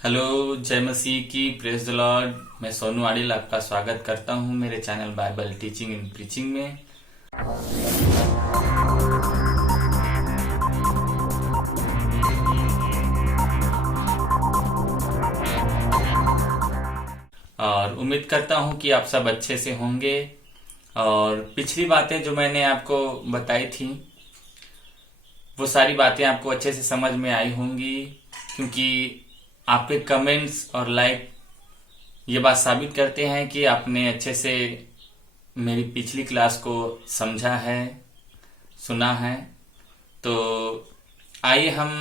Hello, जय मसीह की, praise the Lord. मैं सोनू आडिल आपका स्वागत करता हूं मेरे channel Bible teaching and preaching में। और उम्मीद करता हूं कि आप सब अच्छे से होंगे। और पिछली बातें जो मैंने आपको बताई थी वो सारी बातें आपको अच्छे से समझ में आई होंगी, क्योंकि आपके कमेंट्स और लाइक ये बात साबित करते हैं कि आपने अच्छे से मेरी पिछली क्लास को समझा है, सुना है। तो आइए हम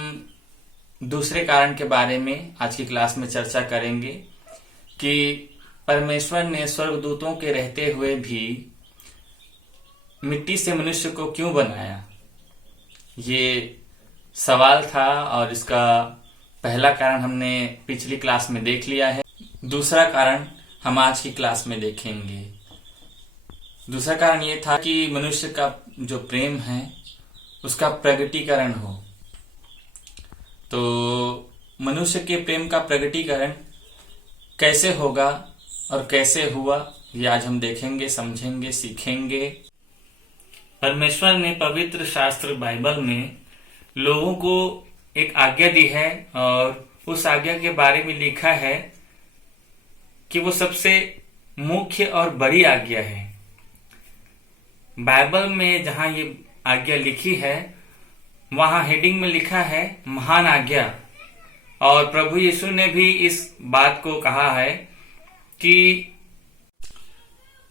दूसरे कारण के बारे में आज की क्लास में चर्चा करेंगे कि परमेश्वर ने स्वर्गदूतों के रहते हुए भी मिट्टी से मनुष्य को क्यों बनाया। ये सवाल था और इसका पहला कारण हमने पिछली क्लास में देख लिया है। दूसरा कारण हम आज की क्लास में देखेंगे। दूसरा कारण ये था कि मनुष्य का जो प्रेम है उसका प्रगटीकरण हो। तो मनुष्य के प्रेम का प्रगटीकरण कैसे होगा और कैसे हुआ, ये आज हम देखेंगे, समझेंगे, सीखेंगे। परमेश्वर ने पवित्र शास्त्र बाइबल में लोगों को एक आज्ञा दी है और उस आज्ञा के बारे में लिखा है कि वो सबसे मुख्य और बड़ी आज्ञा है। बाइबल में जहां ये आज्ञा लिखी है वहां हेडिंग में लिखा है महान आज्ञा। और प्रभु यीशु ने भी इस बात को कहा है कि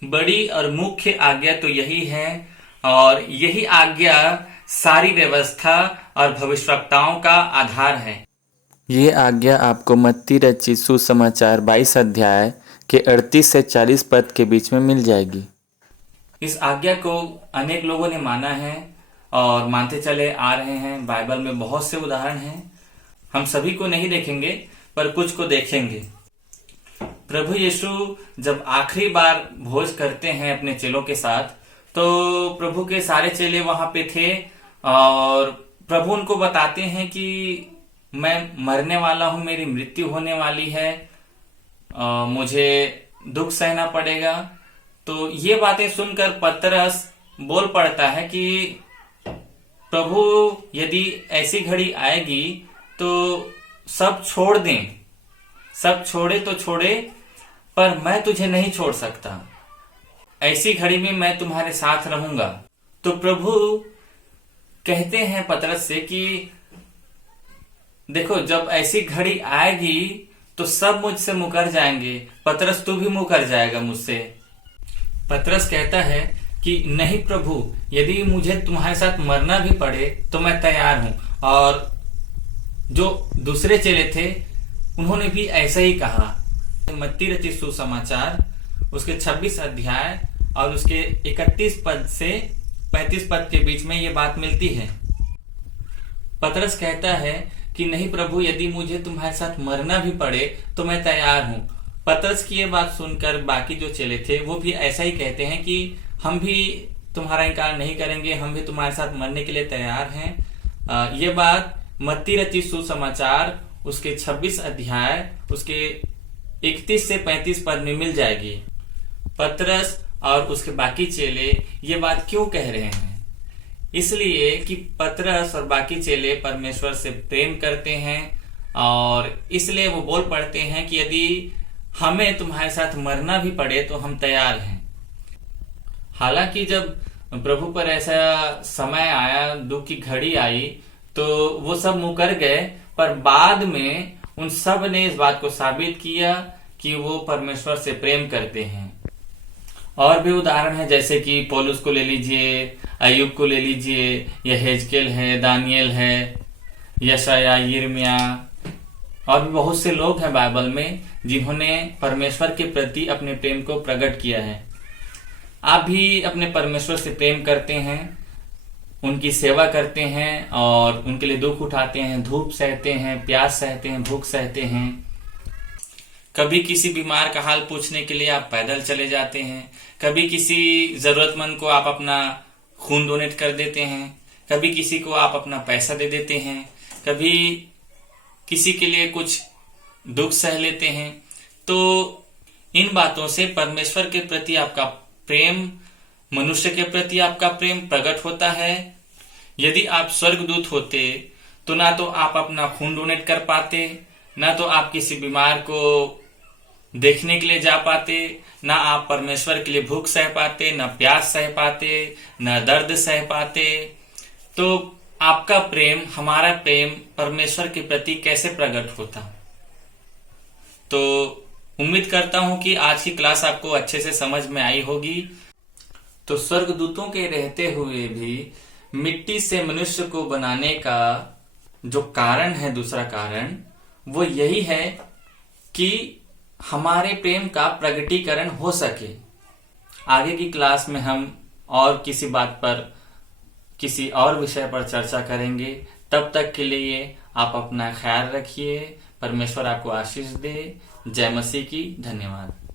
बड़ी और मुख्य आज्ञा तो यही है, और यही आज्ञा सारी व्यवस्था और भविष्यवक्ताओं का आधार है। ये आज्ञा आपको मत्ती रचित सुसमाचार 22 अध्याय के 38 से 40 पद के बीच में मिल जाएगी। इस आज्ञा को अनेक लोगों ने माना है और मानते चले आ रहे हैं। बाइबल में बहुत से उदाहरण हैं, हम सभी को नहीं देखेंगे पर कुछ को देखेंगे। प्रभु यीशु जब आखिरी बार भोज करते हैं अपने चेलों के साथ, तो प्रभु के सारे चेले वहां पे थे और प्रभु उनको बताते हैं कि मैं मरने वाला हूं, मेरी मृत्यु होने वाली है, मुझे दुख सहना पड़ेगा। तो ये बातें सुनकर पतरस बोल पड़ता है कि प्रभु यदि ऐसी घड़ी आएगी तो सब छोड़ दें, सब छोड़े तो छोड़े, पर मैं तुझे नहीं छोड़ सकता। ऐसी घड़ी में मैं तुम्हारे साथ रहूंगा। तो प्रभु कहते हैं पतरस से कि देखो, जब ऐसी घड़ी आएगी तो सब मुझसे मुकर जाएंगे। पतरस, तू भी मुकर जाएगा मुझसे। पतरस कहता है कि नहीं प्रभु, यदि मुझे तुम्हारे साथ मरना भी पड़े तो मैं तैयार हूं। और जो दूसरे चेले थे उन्होंने भी ऐसा ही कहा। मत्ती रचित सुसमाचार उसके 26 अध्याय और उसके 31 पद से 35 पद के बीच में ये बात मिलती है। पतरस कहता है कि नहीं प्रभु, यदि मुझे तुम्हारे साथ मरना भी पड़े तो मैं तैयार हूं। पतरस की ये बात सुनकर बाकी जो चेले थे वो भी ऐसा ही कहते हैं कि हम भी तुम्हारा इनकार नहीं करेंगे, हम भी तुम्हारे साथ मरने के लिए तैयार हैं। ये बात मत्ती रचित सुसमाचार उसके 26 अध्याय उसके 31 से 35 पद में मिल जाएगी। पतरस और उसके बाकी चेले ये बात क्यों कह रहे हैं? इसलिए कि पतरस और बाकी चेले परमेश्वर से प्रेम करते हैं और इसलिए वो बोल पड़ते हैं कि यदि हमें तुम्हारे साथ मरना भी पड़े तो हम तैयार हैं। हालांकि जब प्रभु पर ऐसा समय आया, दुख की घड़ी आई, तो वो सब मुकर गए, पर बाद में उन सब ने इस बात को साबित किया कि वो परमेश्वर से प्रेम करते हैं। और भी उदाहरण है, जैसे कि पौलुस को ले लीजिए, अय्यूब को ले लीजिए, यह हेजकेल है, दानियल है, यशाया, यिर्मयाह, और भी बहुत से लोग हैं बाइबल में जिन्होंने परमेश्वर के प्रति अपने प्रेम को प्रकट किया है। आप भी अपने परमेश्वर से प्रेम करते हैं, उनकी सेवा करते हैं और उनके लिए दुख उठाते हैं, धूप सहते हैं, प्यास सहते हैं, भूख सहते हैं। कभी किसी बीमार का हाल पूछने के लिए आप पैदल चले जाते हैं, कभी किसी जरूरतमंद को आप अपना खून डोनेट कर देते हैं, कभी किसी को आप अपना पैसा दे देते हैं, कभी किसी के लिए कुछ दुख सह लेते हैं। तो इन बातों से परमेश्वर के प्रति आपका प्रेम, मनुष्य के प्रति आपका प्रेम प्रकट होता है। यदि आप स्वर्गदूत होते तो ना तो आप अपना खून डोनेट कर पाते, ना तो आप किसी बीमार को देखने के लिए जा पाते, ना आप परमेश्वर के लिए भूख सह पाते, ना प्यास सह पाते, ना दर्द सह पाते। तो आपका प्रेम, हमारा प्रेम परमेश्वर के प्रति कैसे प्रकट होता। तो उम्मीद करता हूं कि आज की क्लास आपको अच्छे से समझ में आई होगी। तो स्वर्गदूतों के रहते हुए भी मिट्टी से मनुष्य को बनाने का जो कारण है, दूसरा कारण वो यही है कि हमारे प्रेम का प्रगटीकरण हो सके। आगे की क्लास में हम और किसी बात पर, किसी और विषय पर चर्चा करेंगे। तब तक के लिए आप अपना ख्याल रखिए। परमेश्वर आपको आशीष दे। जय मसीह की। धन्यवाद।